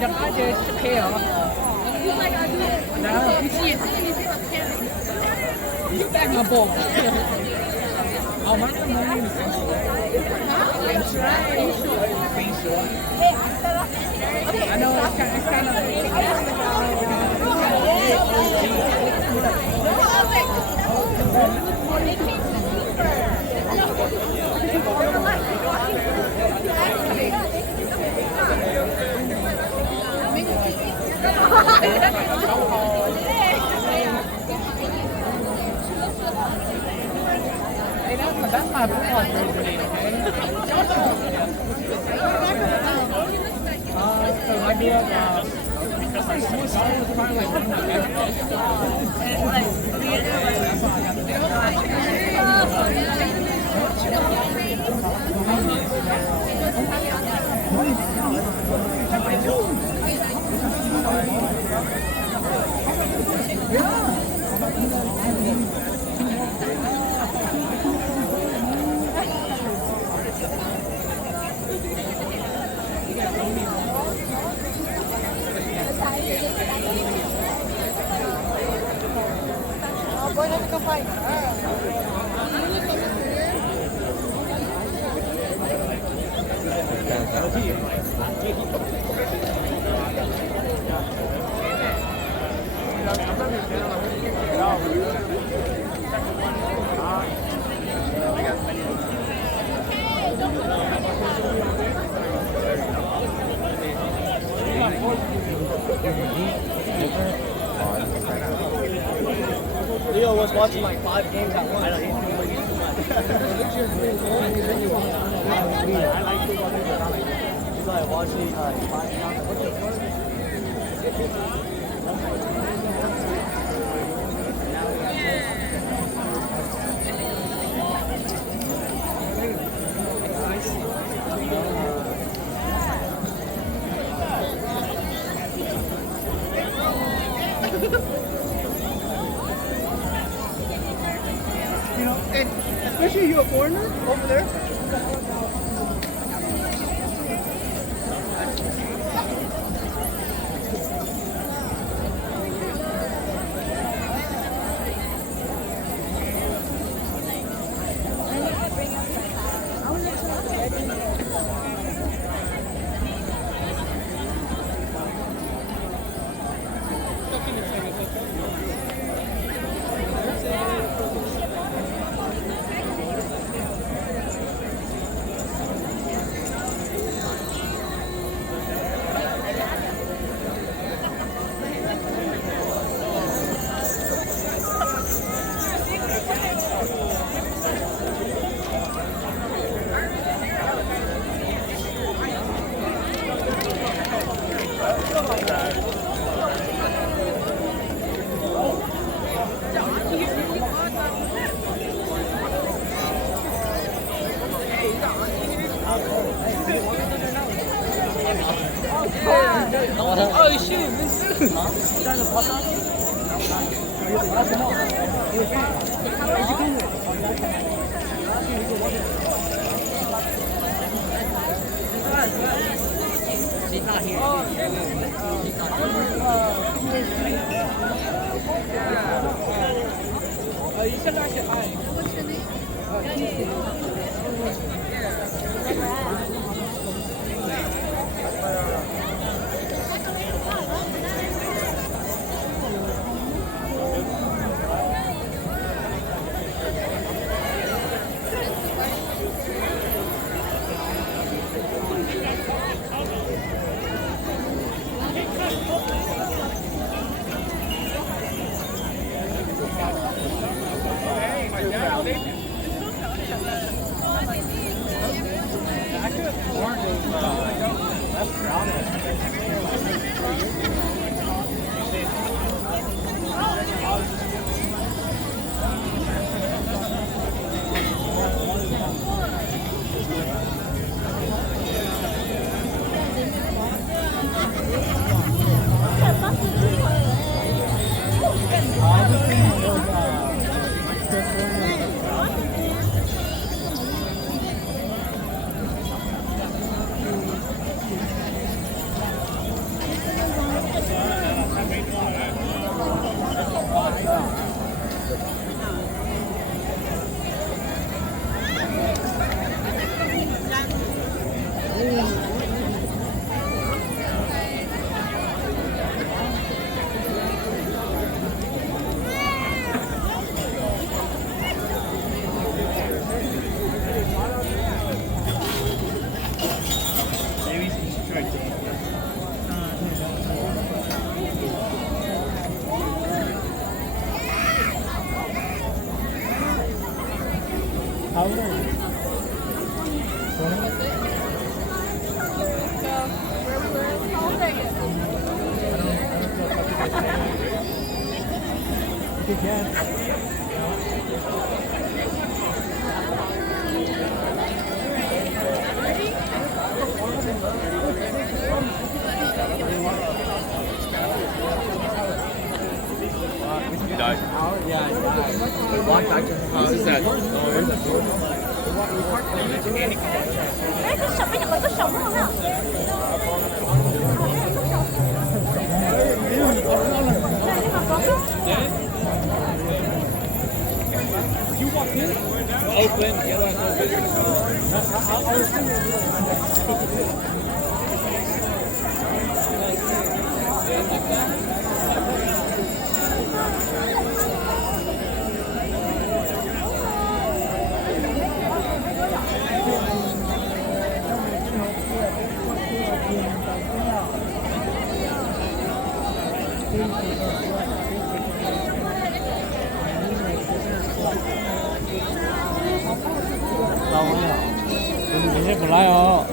Nhập ai chơi khe hả? Nào. You đang ngập bụng. Oh, my name is I know it's kind Hey, that's my blood really, okay? So I did, because I was probably like one of my best friends. That's why I got the Leo was watching like 5 games at once. He's like watching like 5 games. What's your first? You know, and especially you a foreigner over there. Oh shoot, you guys are podcast? She's not here. You said I said hi. What's your name? You can. You died. Yeah, yeah. One factor. This is that. 哎，这小朋友，这小朋友呢？ You walked in. Open. Yeah, open. 老朋友，你先不来哦。